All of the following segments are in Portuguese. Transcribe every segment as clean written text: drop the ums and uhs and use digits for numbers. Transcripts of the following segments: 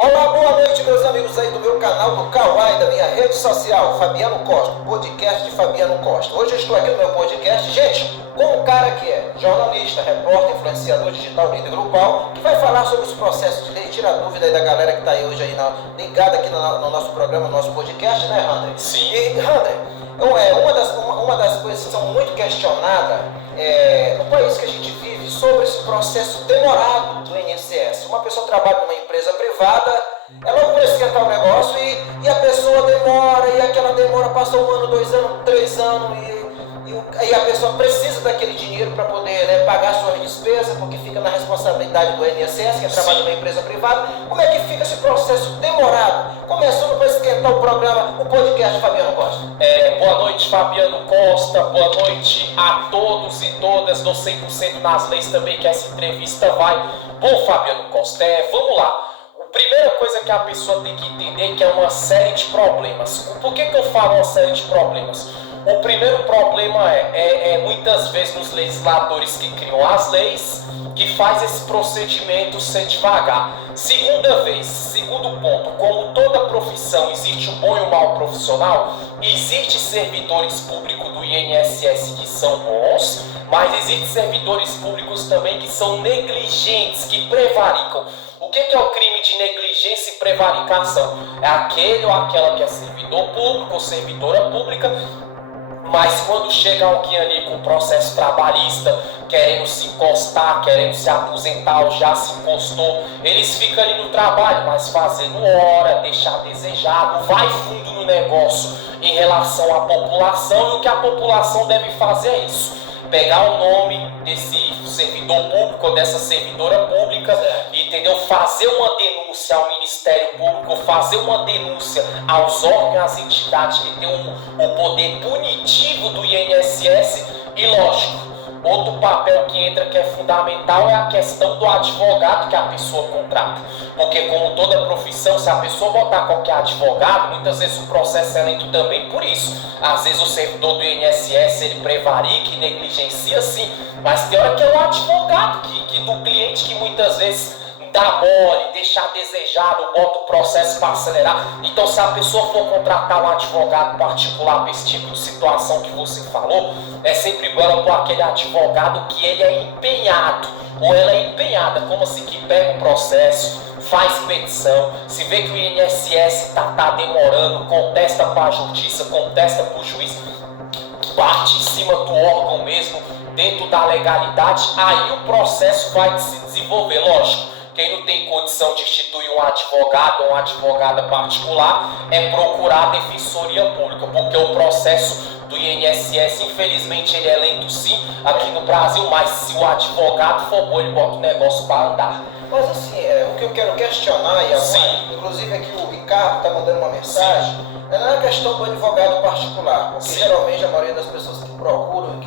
Olá, boa noite, meus amigos aí do meu canal, do Kawaii, da minha rede social, Fabiano Costa, podcast de Fabiano Costa. Hoje eu estou aqui no meu podcast, gente, com um cara que é jornalista, repórter, influenciador digital, líder grupal, que vai falar sobre os processos de lei, tira a dúvida aí da galera que está aí hoje aí ligada aqui no nosso programa, no nosso podcast, né, André? Sim. E, André, uma das coisas que são muito questionadas no país que a gente vive sobre esse processo demorado do INSS. Uma pessoa trabalha numa empresa privada, ela não precisa esquentar o negócio e a pessoa demora, e aquela demora passa 1 ano, 2 anos, 3 anos, e a pessoa precisa daquele dinheiro para poder pagar suas despesas, porque fica na responsabilidade do INSS, que é trabalho numa empresa privada. Como é que fica esse processo demorado? Começando para esquentar o programa, o podcast Fabiano Costa. Boa noite, Fabiano Costa, boa noite a todos e todas do 100% nas leis também, que essa entrevista vai. Bom, Fabiano Costa, vamos lá. A primeira coisa que a pessoa tem que entender é que é uma série de problemas. Por que eu falo uma série de problemas? O primeiro problema é muitas vezes nos legisladores que criam as leis, que faz esse procedimento ser devagar. Segundo ponto, como toda profissão existe um bom e um mau profissional, existe servidores públicos do INSS que são bons, mas existem servidores públicos também que são negligentes, que prevaricam. O que é o crime de negligência e prevaricação? É aquele ou aquela que é servidor público ou servidora pública, mas quando chega alguém ali com processo trabalhista, querendo se encostar, querendo se aposentar ou já se encostou, eles ficam ali no trabalho, mas fazendo hora, deixar desejado, vai fundo no negócio em relação à população, e o que a população deve fazer é isso: pegar o nome desse servidor público ou dessa servidora pública, entendeu? Fazer uma denúncia ao Ministério Público, fazer uma denúncia aos órgãos, às entidades que têm o poder punitivo do INSS. E lógico, outro papel que entra, que é fundamental, é a questão do advogado que a pessoa contrata. Porque como toda profissão, se a pessoa botar qualquer advogado, muitas vezes o processo é lento também por isso. Às vezes o servidor do INSS, ele prevarica e negligencia sim, mas tem hora que é o advogado que do cliente que muitas vezes dá mole, deixar desejado, bota o processo para acelerar. Então, se a pessoa for contratar um advogado particular para esse tipo de situação que você falou, é sempre bom ela pôr aquele advogado que ele é empenhado, ou ela é empenhada, como assim, que pega o processo, faz petição, se vê que o INSS tá demorando, contesta para a justiça, contesta para o juiz, bate em cima do órgão mesmo, dentro da legalidade, aí o processo vai se desenvolver. Lógico, quem não tem condição de instituir um advogado ou uma advogada particular é procurar a defensoria pública, porque o processo do INSS, infelizmente, ele é lento sim aqui no Brasil, mas se o advogado for bom, ele bota o negócio para andar. Mas assim, o que eu quero questionar, e inclusive aqui o Ricardo está mandando uma mensagem, não é a questão do advogado particular, porque geralmente a maioria das pessoas que procuram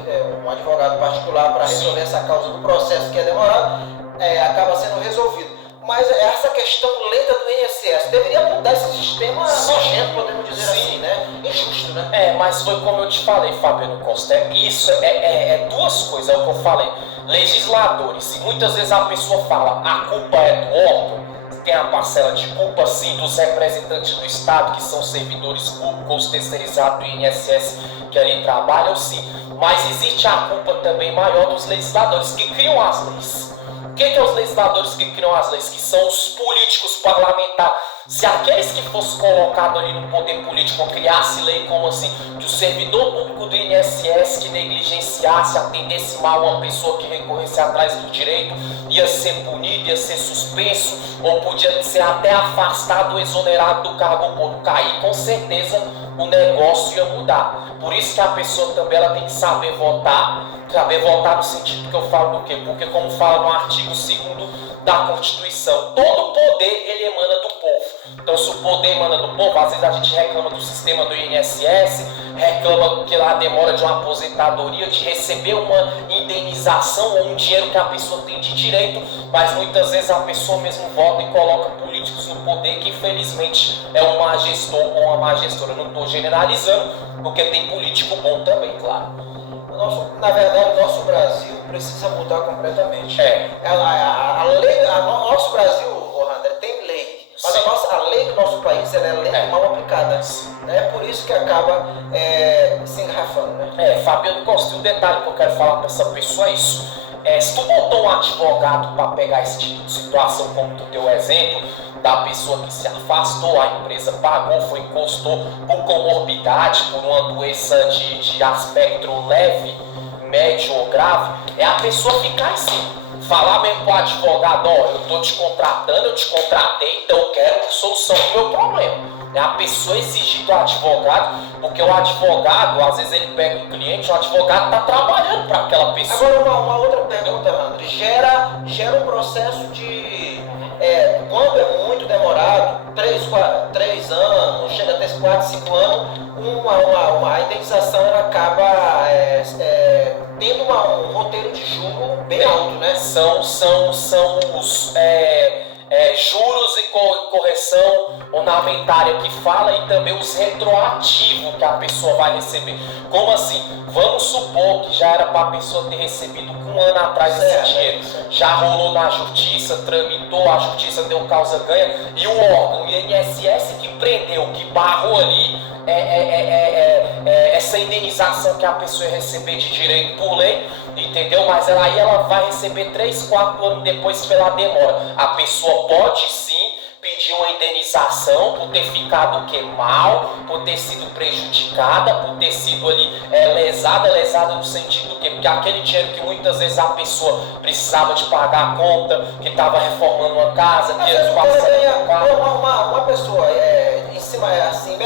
um advogado particular para resolver essa causa do processo que é demorado, acaba sendo resolvido. Mas essa questão lenta do INSS deveria mudar esse sistema nojento, podemos dizer assim, né? Injusto, né? Mas foi como eu te falei, Fabiano Costa, isso é duas coisas, é o que eu falei. Legisladores, e muitas vezes a pessoa fala, a culpa é do órgão, tem a parcela de culpa sim dos representantes do Estado, que são servidores públicos, os terceirizados do INSS que ali trabalham sim, mas existe a culpa também maior dos legisladores que criam as leis. O que é os legisladores que criam as leis? Que são os políticos parlamentares. Se aqueles que fossem colocados ali no poder político criasse lei como assim, que o servidor público do INSS que negligenciasse, atendesse mal uma pessoa que recorresse atrás do direito, ia ser punido, ia ser suspenso, ou podia ser até afastado ou exonerado do cargo público. Aí com certeza o negócio ia mudar. Por isso que a pessoa também ela tem que saber votar no sentido que eu falo do quê? Porque como fala no artigo 2º da Constituição, todo poder ele emana do povo. Então se o poder emana do povo, às vezes a gente reclama do sistema do INSS, reclama que lá demora de uma aposentadoria, de receber uma indenização ou um dinheiro que a pessoa tem de direito, mas muitas vezes a pessoa mesmo vota e coloca políticos no poder que infelizmente é um má gestor ou uma má gestora. Eu não estou generalizando, porque tem político bom também, claro. Na verdade, o nosso Brasil precisa mudar completamente. É. Nosso Brasil, André, tem lei. Mas a lei do nosso país ela é lei mal aplicada. Né? É por isso que acaba se engarrafando. Né? Fabiano Costa, um detalhe que eu quero falar para essa pessoa é isso. Se tu botou um advogado para pegar esse tipo de situação, como tu deu o exemplo, da pessoa que se afastou, a empresa pagou, encostou por comorbidade, por uma doença de aspecto leve, médio ou grave, é a pessoa ficar assim, falar mesmo pro advogado, eu tô te contratando, eu te contratei, então eu quero solução do meu problema. É a pessoa exigir do advogado, porque o advogado, às vezes ele pega um cliente, o advogado está trabalhando para aquela pessoa. Agora uma outra pergunta, André, gera um processo de, quando é muito demorado, 3 anos, chega até 4, 5 anos, a indenização ela acaba tendo um roteiro de juro bem alto, né? São os juros e correção ornamentária que fala e também os retroativos que a pessoa vai receber. Como assim? Vamos supor que já era para a pessoa ter recebido com 1 ano atrás esse dinheiro. Já rolou na justiça, tramitou, a justiça deu causa ganha e o órgão, o INSS que prendeu, que barrou ali essa indenização que a pessoa ia receber de direito por lei, entendeu? Mas aí ela vai receber 3, 4 anos depois pela demora. A pessoa pode sim pedir uma indenização por ter ficado mal, por ter sido prejudicada, por ter sido ali lesada no sentido do quê? Porque aquele dinheiro que muitas vezes a pessoa precisava de pagar a conta, que estava reformando uma casa, que ia passando uma pessoa em cima, assim,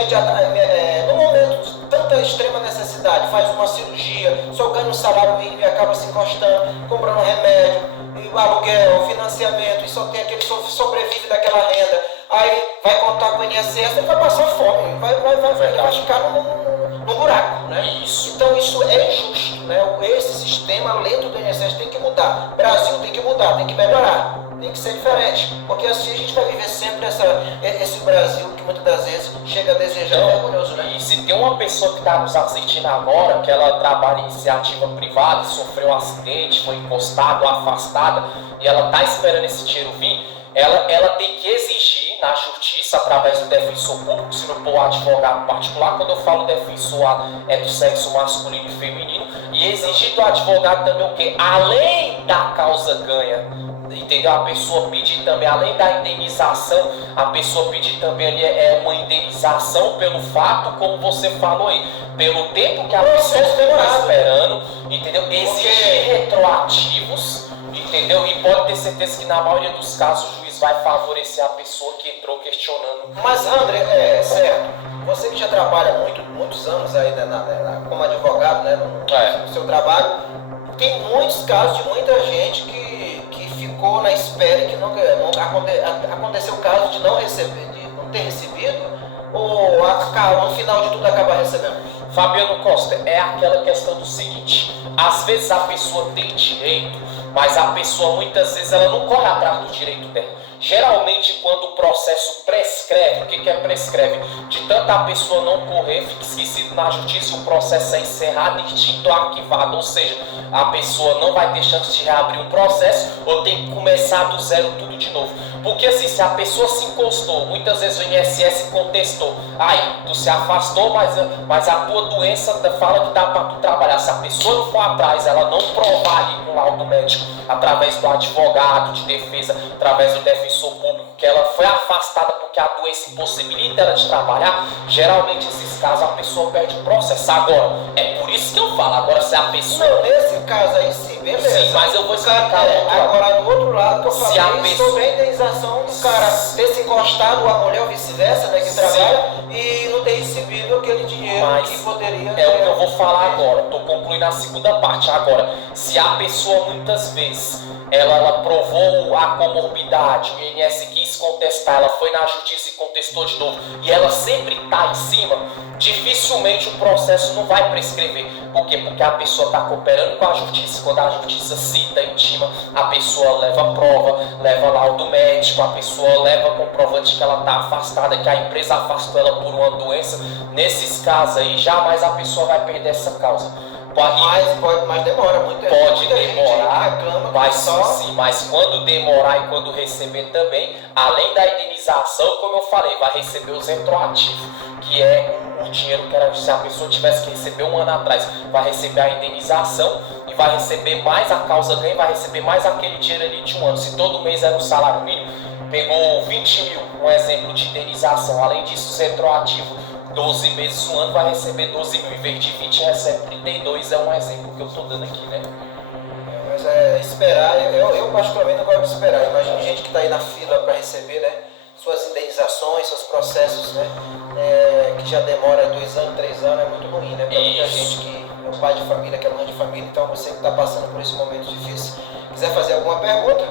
no momento de tanta extrema necessidade, faz uma cirurgia, só ganha um salário mínimo e acaba se encostando, comprando remédio, e aluguel, financiamento, e só tem aquele sobrevive daquela renda, aí vai contar com o INSS, ele vai passar fome, vai ficar num buraco, né? Isso. Então isso é injusto, né? Esse sistema lento do INSS tem que mudar, o Brasil tem que mudar, tem que melhorar, tem que ser diferente, porque assim a gente vai viver sempre esse Brasil que muitas das vezes chega a desejar orgulhoso, né? E se tem uma pessoa que está nos assistindo agora, que ela trabalha em iniciativa privada, sofreu um acidente, foi encostada, afastada, e ela está esperando esse dinheiro vir, ela tem que exigir na justiça, através do defensor público, se não for o advogado particular. Quando eu falo defensor, é do sexo masculino e feminino, e exigir do advogado também o quê? Além da causa ganha, entendeu? A pessoa pedir também, além da indenização, a pessoa pedir também ali uma indenização pelo fato, como você falou aí, pelo tempo que a pessoa está esperando, entendeu? Exigir retroativos, entendeu? E pode ter certeza que na maioria dos casos o juiz vai favorecer a pessoa que entrou questionando. Mas André, certo, você que já trabalha muitos anos aí, né, como advogado, né, no seu trabalho, tem muitos casos de muita gente que ficou na espera e que nunca aconteceu o caso de não ter recebido, ou no final de tudo acaba recebendo. Fabiano Costa, é aquela questão do seguinte: às vezes a pessoa tem direito, mas a pessoa muitas vezes ela não corre atrás do direito dela. Geralmente quando o processo prescreve, o que é prescreve? De tanto a pessoa não correr, fica esquecido na justiça, o processo é encerrado, extinto, arquivado, ou seja, a pessoa não vai ter chance de reabrir um processo ou tem que começar do zero tudo de novo. Porque assim, se a pessoa se encostou, muitas vezes o INSS contestou, tu se afastou, mas a tua doença fala que dá para tu trabalhar. Se a pessoa não for atrás, ela não provar ali com o laudo médico, através do advogado de defesa, através do defensor público, que ela foi afastada porque a doença impossibilita ela de trabalhar, geralmente nesses casos a pessoa perde o processo. Agora, é por isso que eu falo, agora se a pessoa... Não, nesse caso aí sim, beleza. Sim, mas eu vou explicar agora do outro lado que eu falei pessoa... sobre a indenização do cara ter se encostado, a mulher ou vice-versa, né, que trabalha, e não ter recebido aquele dinheiro que poderia... É o que eu vou falar agora, estou concluindo a segunda parte. Agora, se a pessoa muitas vezes ela provou a comorbidade, o INSS quis contestar, ela foi na justiça e contestou de novo, e ela sempre está em cima, dificilmente o processo não vai prescrever. Por quê? Porque a pessoa está cooperando com a justiça. Quando a justiça cita, intima, a pessoa leva prova, leva laudo médico, a pessoa leva comprovante que ela está afastada, que a empresa afastou ela por uma doença. Nesses casos aí, jamais a pessoa vai perder essa causa. Mas demora muito. Pode demorar, mas mas quando demorar e quando receber também, além da indenização, como eu falei, vai receber os retroativos, que é o dinheiro que era, se a pessoa tivesse que receber um ano atrás, vai receber a indenização e vai receber mais a causa ganha, vai receber mais aquele dinheiro ali de um ano. Se todo mês era um salário mínimo, pegou 20 mil, um exemplo de indenização. Além disso, os retroativos, 12 meses, um ano, vai receber 12 mil. Em vez de 20, recebe 32. É um exemplo que eu estou dando aqui, né? Mas esperar, eu particularmente não gosto de esperar. Imagina gente que está aí na fila para receber, né? Suas indenizações, seus processos, né? Que já demora 2 anos, 3 anos, é muito ruim, né? Para muita gente que é o pai de família, que é mãe de família, então você que está passando por esse momento difícil, quiser fazer alguma pergunta,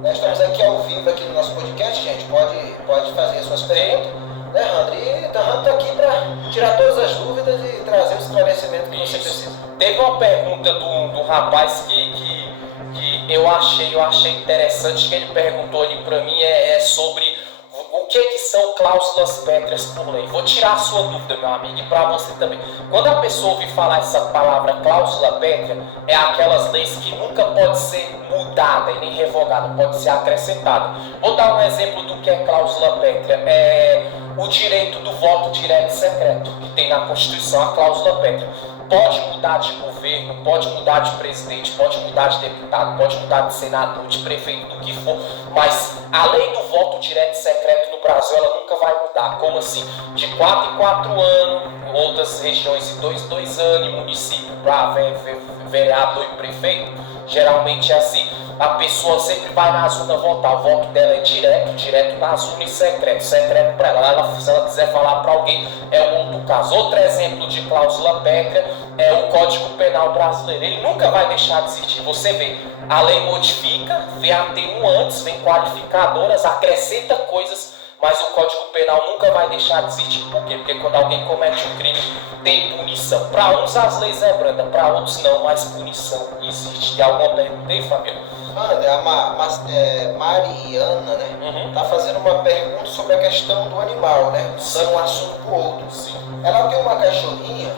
né? Estamos aqui ao vivo aqui no nosso podcast, gente, pode fazer as suas perguntas, né, Randro? E então, Randro está aqui para tirar todas as dúvidas e trazer o esclarecimento que você precisa. Teve uma pergunta do rapaz que eu achei interessante, que ele perguntou ali para mim, sobre o que são cláusulas pétreas por lei. Vou tirar a sua dúvida, meu amigo, e para você também. Quando a pessoa ouvir falar essa palavra cláusula pétrea, é aquelas leis que nunca pode ser mudada e nem revogada, pode ser acrescentada. Vou dar um exemplo do que é cláusula pétrea. O direito do voto direto e secreto, que tem na Constituição a cláusula pétrea. Pode mudar de governo, pode mudar de presidente, pode mudar de deputado, pode mudar de senador, de prefeito, do que for, mas a lei do voto direto e secreto no Brasil, ela nunca vai mudar. Como assim? De 4 em 4 anos, outras regiões de 2 anos, e município para vereador e prefeito, geralmente é assim. A pessoa sempre vai nas urnas votar, o voto dela é direto nas urnas, e secreto para ela. Se ela quiser falar para alguém, é um outro caso. Outro exemplo de cláusula pétrea é o Código Penal brasileiro. Ele nunca vai deixar de existir. Você vê, a lei modifica, vem atenuantes, vem qualificadoras, acrescenta coisas, mas o Código Penal nunca vai deixar de existir. Por quê? Porque quando alguém comete um crime, tem punição. Para uns as leis é branda, para outros não, mas punição existe. Tem alguma pergunta aí, Fabiano? A Mariana, né? Tá fazendo uma pergunta sobre a questão do animal, né? Dando um assunto pro outro. Sim. Ela tem uma cachorrinha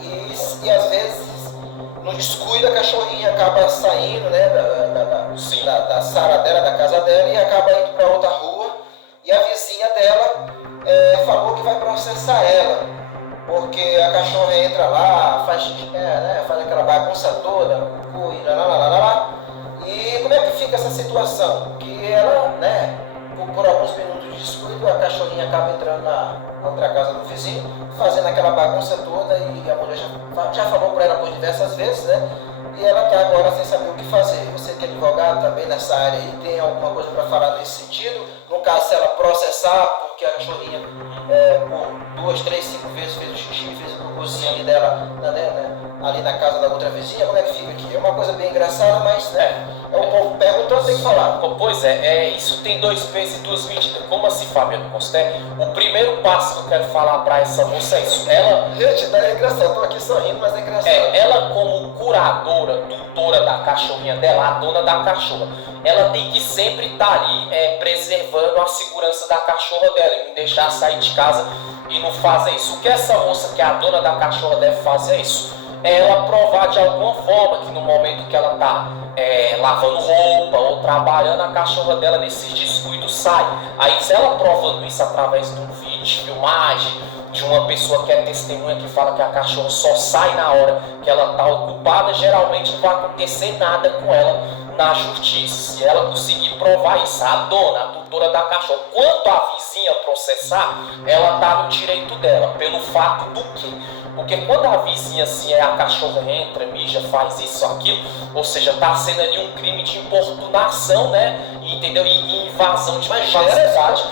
e às vezes no descuido a cachorrinha acaba saindo, né? Da sala dela, da casa dela, e acaba indo para outra rua, e a vizinha dela falou que vai processar ela, porque a cachorra entra lá, faz aquela bagunça toda, e como é que fica essa situação? Que ela, né, por alguns minutos de descuido, a cachorrinha acaba entrando na outra casa do vizinho, fazendo aquela bagunça toda, e a mulher já falou para ela por diversas vezes, né? E ela está agora sem saber o que fazer. Você que é advogado também nessa área aí, tem alguma coisa para falar nesse sentido? No caso, se ela processar, porque a cachorrinha por 2, 3, 5 vezes fez o xixi, fez o cocôzinho ali dela, ali na casa da outra vizinha, como é que fica aqui? É uma coisa bem engraçada, mas o povo perguntando, tem que falar. Pois isso tem 2 pesos e 2 medidas. Como assim, Fabiano Costé? O primeiro passo que eu quero falar para essa moça é isso. Gente, é engraçado, eu tô aqui sorrindo, mas é engraçado. Ela como curadora, tutora da cachorrinha dela, a dona da cachorra, ela tem que sempre estar ali preservando a segurança da cachorra dela, e não deixar sair de casa e não fazer isso. O que essa moça, que é a dona da cachorra, deve fazer é isso. Ela provar de alguma forma que no momento que ela está lavando roupa ou trabalhando, a cachorra dela nesses descuidos sai. Aí se ela provando isso através de um vídeo, de filmagem, de uma pessoa que é testemunha, que fala que a cachorra só sai na hora que ela está ocupada, geralmente não vai acontecer nada com ela na justiça. Se ela conseguir provar isso, a dona, a tutora da cachorra, quanto a vizinha processar, ela está no direito dela, pelo fato do quê? Porque quando a vizinha assim, a cachorra entra, mija, faz isso, aquilo, ou seja, está sendo ali um crime de importunação, né? Entendeu? E invasão de privacidade.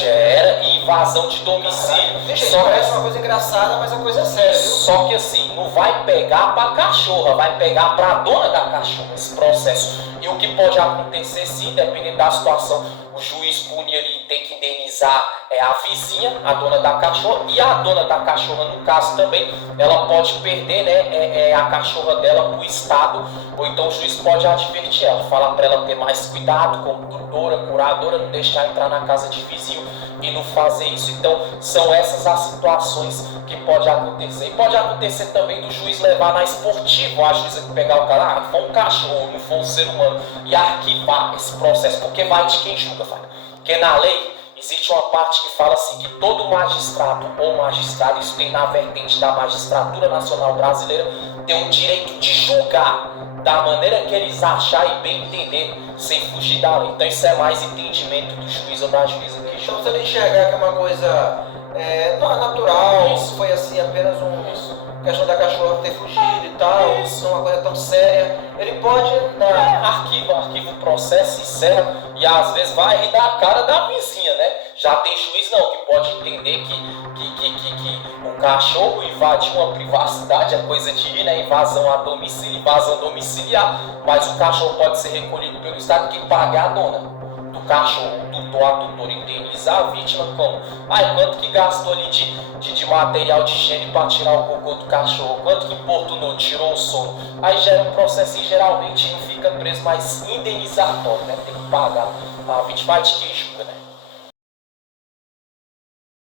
Gera e invasão de domicílio. Parece uma coisa engraçada, mas a coisa é séria, viu? Só que assim, não vai pegar para a cachorra, vai pegar para a dona da cachorra esse processo. E o que pode acontecer, sim, dependendo da situação, o juiz punir ali, tem que indenizar a vizinha, a dona da cachorra, e a dona da cachorra, no caso também, ela pode perder, né, a cachorra dela para o Estado, ou então o juiz pode advertir ela, falar para ela ter mais cuidado como tutora, curadora, não deixar entrar na casa de vizinho e não fazer isso. Então são essas as situações que pode acontecer. E pode acontecer também do juiz levar na esportiva, a juíza que pegar o cara, foi um cachorro, não foi um ser humano, e arquivar esse processo, porque vai de quem julga, Fábio. Porque na lei existe uma parte que fala assim, que todo magistrado ou magistrada, isso tem na vertente da magistratura nacional brasileira, tem o direito de julgar da maneira que eles achar e bem entender, sem fugir da lei. Então isso é mais entendimento do juiz ou da juíza que Então julga. você não enxergar que é uma coisa não é natural, Isso. foi assim apenas questão da cachorra ter fugido e tal, Isso. não é uma coisa tão séria, ele pode Arquiva o processo, encerra e às vezes vai rir da cara da vizinha, né? Já tem juiz não, que pode entender que o cachorro invadiu uma privacidade, é coisa de ir, né? Invasão a domicílio, invasão domiciliar, mas o cachorro pode ser recolhido pelo Estado, que paga a dona do cachorro, o tutor, a tutora, indenizar a vítima como? Quanto que gastou ali de material de higiene para tirar o cocô do cachorro? Quanto que importunou, tirou o sono? Aí gera um processo e geralmente não fica preso, mas indenizatório, né? Tem que pagar a vítima de quem julga, né?